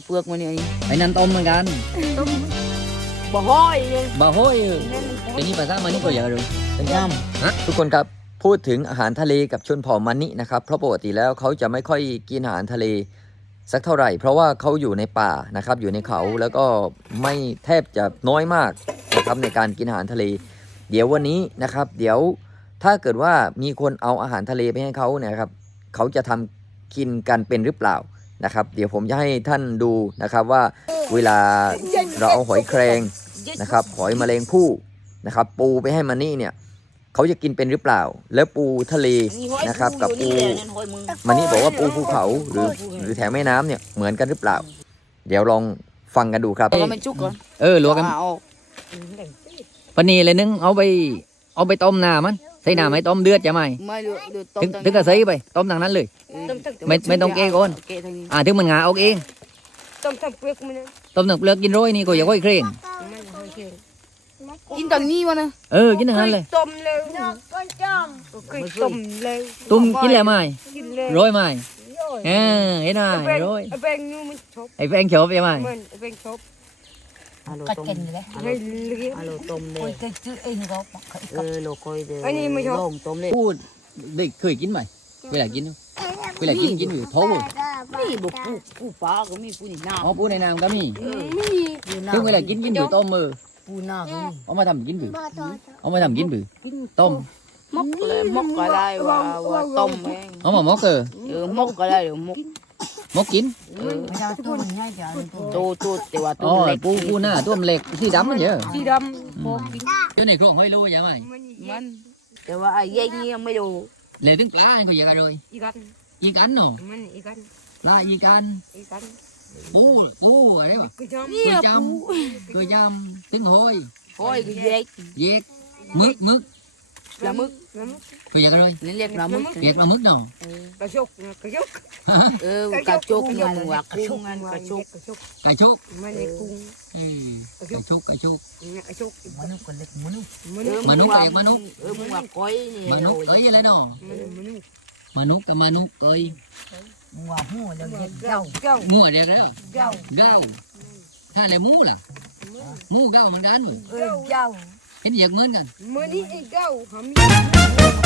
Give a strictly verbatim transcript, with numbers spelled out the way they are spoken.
เปลือกมันนี่ไอ้นั่นต้มเหมือนกันต้มบ่ห้อยเลยบะโฮ้ยเดี๋ยวนี้ภาษามันนี่ก็เยอะเลยเป็นย่ำฮะทุกคนครับพูดถึงอาหารทะเลกับชนเผ่ามันนินะครับเพราะปกติแล้วเขาจะไม่ค่อยกินอาหารทะเลสักเท่าไหร่ เพราะว่าเขาอยู่ในป่านะครับอยู่ในเขาแล้วก็ไม่แทบจะน้อยมากนะครับในการกินอาหารทะเล เดี๋ยววันนี้นะครับเดี๋ยวถ้าเกิดว่ามีคนเอาอาหารทะเลไปให้เขาเนี่ยครับเขาจะทำกินกันเป็นหรือเปล่านะครับเดี๋ยวผมจะให้ท่านดูนะครับว่าเวลาเราเอาหอยแครงนะครับหอยแมลงภู่นะครับปูไปให้มันนี่เนี่ยเขาจะกินเป็นหรือเปล่าแล้วปูทะเลนะครับกับปูมันนี่บอกว่าปูภูเขาหรือหรือแถวแม่น้ำเนี่ยเหมือนกันหรือเปล่าเดี๋ยวลองฟังกันดูครับเราไม่จุกก่อนเออลวกกันปนีเลยนึงเอาไปเอาไปต้มน้ำมันใส่น้ำให้ต้มเดือดจะไหมไม่เดือดต้มถึงถึงก็ใส่ไปต้มทางนั้นเลยไม่ไม่ต้องเกะก่อนอ่าถึงมันงาเอาเองต้มทั้งเปลือกมันต้มหนักเปลือกกินโรยนี่ก็อย่าค่อยเคร่งกินตอนนี้วะนะเออกินทางนั้นเลยต้มเลยต้มเลยตุ้มกินแล้วไหมกินเลยโรยไหมเออเห็นไหมโรยไอ้แป้งนูมันชอบไอ้แป้งชอบใช่ไหมมันไอ้แป้งชอบกัดกินเลยให้เลี้ยงฮัลโหลต้มเลโอ้ยยก็ซื้อเองก็ เออโลคอยเดอันนี้ไม่ชอบโล่งต้มเลยพูดเด็กเคยกินไหมเวลากินเวลากินกินอยู่โถนี่บุกปูปูปลาก็มีปูนี่น้อ๋อปูในน้ำก็มีนี่ำปูน้ถึงเวลากินกินอยู่ต้มมือำปูน้ำก็มีเอามาทำกินบือเอามาทำกินบือต้มมกเลยมกก็ได้ว่าว่าต้มเองเอามามอกเกอเออมกก็ได้เดี๋ยวมกมอกกินเออไม่ได้ตัวมันง่ายจังโตโตแต่ว่าอ๋ตัอวเล็กปูปูหน้าตัวมันเล็กสีดำมันเยอะสีดำพอกินอยู่ในโครงห้อยรู้ยังไงมันแต่ว่าไอ้แยกนี่ยังไม่ดูเลยถึงปลาเขาอยากอะไรอีกันอีกันเนาะมันอีกันปลาอีกันอีกันปูปูอะไรวะ cứ chăm เคยจำเคยจำถึงห้อย thôi cái dây เย็กมึกมึก là mực là mực เขาอยากอะไร nên liệt là mực เรียกปลามึกเนาะ cà chúc cà chúc ừ cà chúc nhưng mà cà chúc ăn cà chúc cà chúc ไก่ชุก mà này cung เออไก่ชุกไก่ชุก cà chúc มนุษย์คนเล็กมนุษย์ mà nút là mà nút ừ mà coi มนุษย์เอ้ยอะไรเนาะ nút มนุษย์กับมนุษย์เอ้ยหัวหัวเดี๋ยวเด็กเจ้า gao มั่วเดี๋ยวเด้อ gao เก้าถ้าอะไรมูล่ะมูเก้าเหมือนกันเออเจ้าเห็นเหยียกเหมือนกัน mới đi gao hả